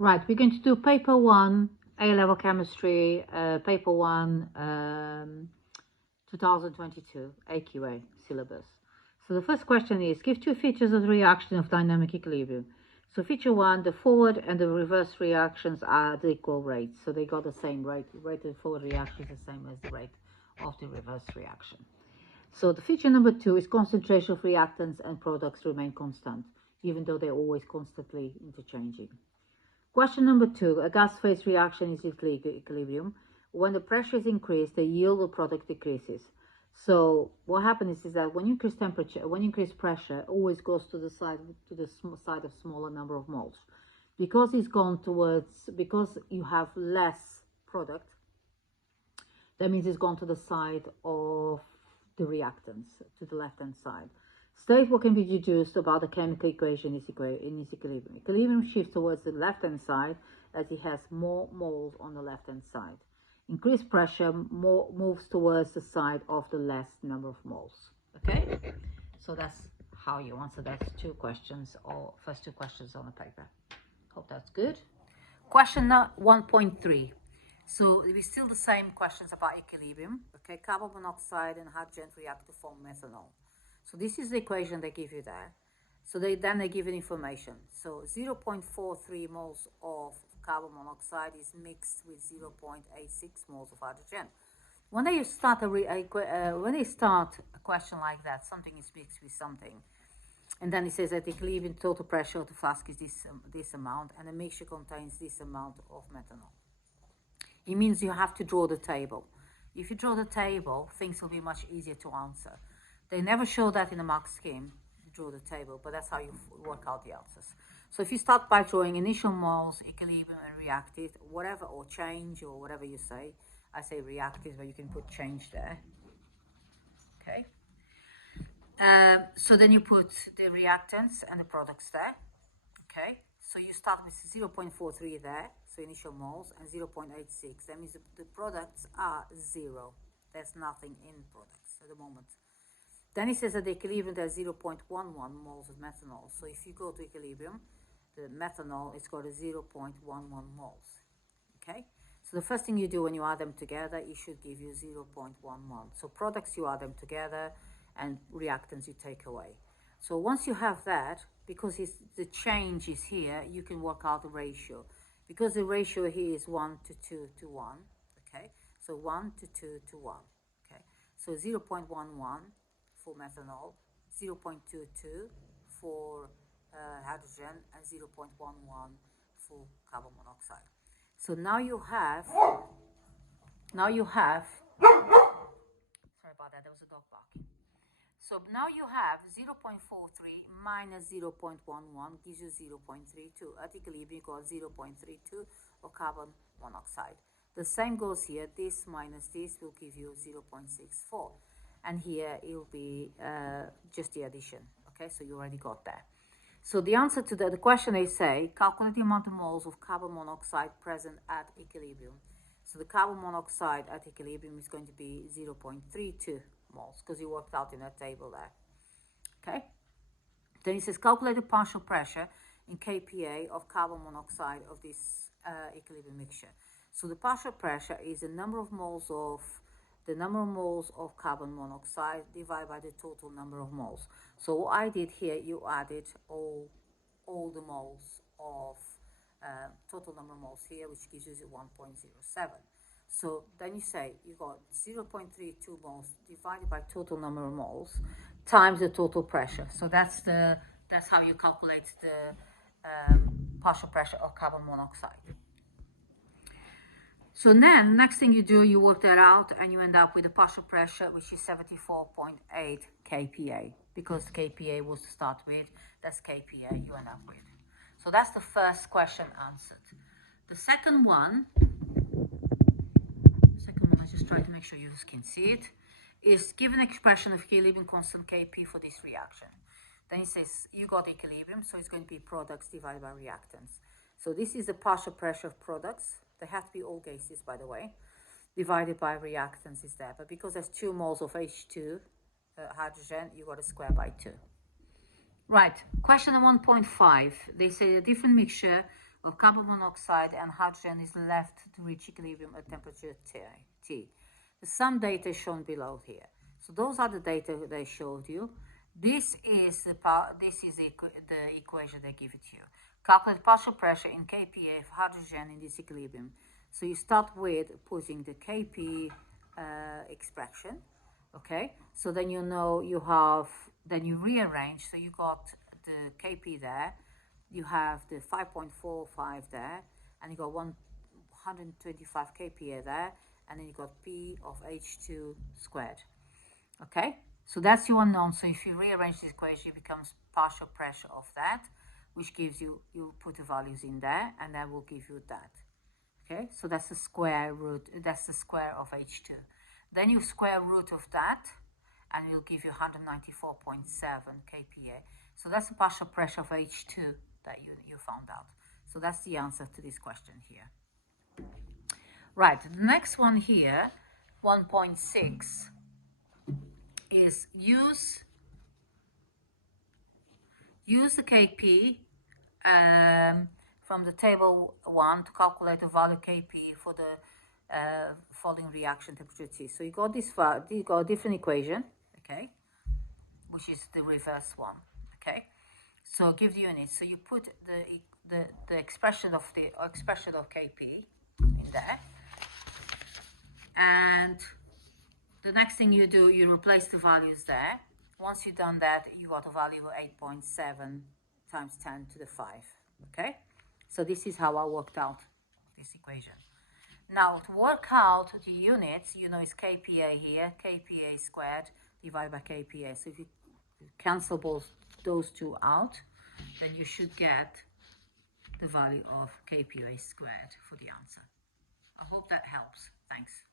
Right, we're going to do paper 1, A-level chemistry, paper 1, 2022, AQA syllabus. So the first question is, give two features of the reaction of dynamic equilibrium. So feature 1, the forward and the reverse reactions are at equal rates. So they got the same rate. The rate of the forward reaction is the same as the rate of the reverse reaction. So the feature number 2 is concentration of reactants and products remain constant, even though they're always constantly interchanging. Question number 2, a gas phase reaction is equilibrium. When the pressure is increased, the yield of product decreases. So what happens is that when you increase temperature, when you increase pressure, it always goes to the side of smaller number of moles. Because it's gone towards, because you have less product, that means it's gone to the side of the reactants, to the left-hand side. State what can be deduced about the chemical equation in its equilibrium. Equilibrium shifts towards the left-hand side as it has more moles on the left-hand side. Increased pressure moves towards the side of the less number of moles. Okay? So that's how you answer those two questions, or first two questions on the paper. Hope that's good. Question 1.3. So it's still the same questions about equilibrium. Okay, carbon monoxide and hydrogen react to form methanol. So this is the equation they give you there. So they give you information. So 0.43 moles of carbon monoxide is mixed with 0.86 moles of hydrogen. When they start a question like that, something is mixed with something, and then it says that the equilibrium total pressure of the flask is this amount, and the mixture contains this amount of methanol. It means you have to draw the table. If you draw the table, things will be much easier to answer. They never show that in the mark scheme, you draw the table, but that's how you work out the answers. So if you start by drawing initial moles, equilibrium and reactive, whatever, or change, or whatever you say. I say reactive, but you can put change there. Okay. So then you put the reactants and the products there. Okay. So you start with 0.43 there, so initial moles, and 0.86. That means the products are 0. There's nothing in products at the moment. Then it says that the equilibrium, there's 0.11 moles of methanol. So if you go to equilibrium, the methanol is got a 0.11 moles. Okay? So the first thing you do when you add them together, it should give you 0.11. So products, you add them together, and reactants you take away. So once you have that, because the change is here, you can work out the ratio. Because the ratio here is 1 to 2 to 1, okay? So 1 to 2 to 1, okay? So 0.11 for methanol, 0.22 for hydrogen, and 0.11 for carbon monoxide. So now you have, sorry about that, there was a dog barking. So now you have 0.43 minus 0.11 gives you 0.32. At equilibrium, you got 0.32 of carbon monoxide. The same goes here. This minus this will give you 0.64. And here it will be just the addition. Okay, so you already got that. So the answer to the question they say, calculate the amount of moles of carbon monoxide present at equilibrium. So the carbon monoxide at equilibrium is going to be 0.32 moles, because you worked out in that table there. Okay? Then it says calculate the partial pressure in kPa of carbon monoxide of this equilibrium mixture. So the partial pressure is the number of moles of carbon monoxide divided by the total number of moles. So what I did here, you added all the moles of total number of moles here, which gives you 1.07. So then you say you got 0.32 moles divided by total number of moles times the total pressure. So that's how you calculate the partial pressure of carbon monoxide. So then, next thing you do, you work that out, and you end up with a partial pressure, which is 74.8 kPa. Because kPa was to start with, that's kPa you end up with. So that's the first question answered. The second one, I just try to make sure you can see it, is give an expression of equilibrium constant Kp for this reaction. Then it says you got equilibrium, so it's going to be products divided by reactants. So this is the partial pressure of products. They have to be all gases, by the way. Divided by reactants is there. But because there's 2 moles of H2 hydrogen, you got to square by 2. Right, question 1.5. They say a different mixture of carbon monoxide and hydrogen is left to reach equilibrium at temperature T. Some data shown below here. So those are the data that I showed you. This is the equation they give it to you. Calculate partial pressure in kPa of hydrogen in this equilibrium. So you start with putting the Kp expression, okay? So then you know you have, then you rearrange. So you got the Kp there, you have the 5.45 there, and you got 125 kPa there, and then you got P of H2 squared. Okay, so that's your unknown. So if you rearrange this equation, it becomes partial pressure of that, which gives you, you put the values in there, and that will give you that. Okay, so that's the square root, that's the square of H2. Then you square root of that, and it will give you 194.7 kPa. So that's the partial pressure of H2 that you found out. So that's the answer to this question here. Right, the next one here, 1.6, is use the Kp from the table 1 to calculate the value Kp for the following reaction temperature T. So you got this, you got a different equation, okay, which is the reverse one, okay. So give the units. So you put the expression of Kp in there, and the next thing you do, you replace the values there. Once you've done that, you got a value of 8.7 times 10 to the 5, okay? So this is how I worked out this equation. Now, to work out the units, you know, it's kPa here, kPa squared divided by kPa. So if you cancel both those two out, then you should get the value of kPa squared for the answer. I hope that helps. Thanks.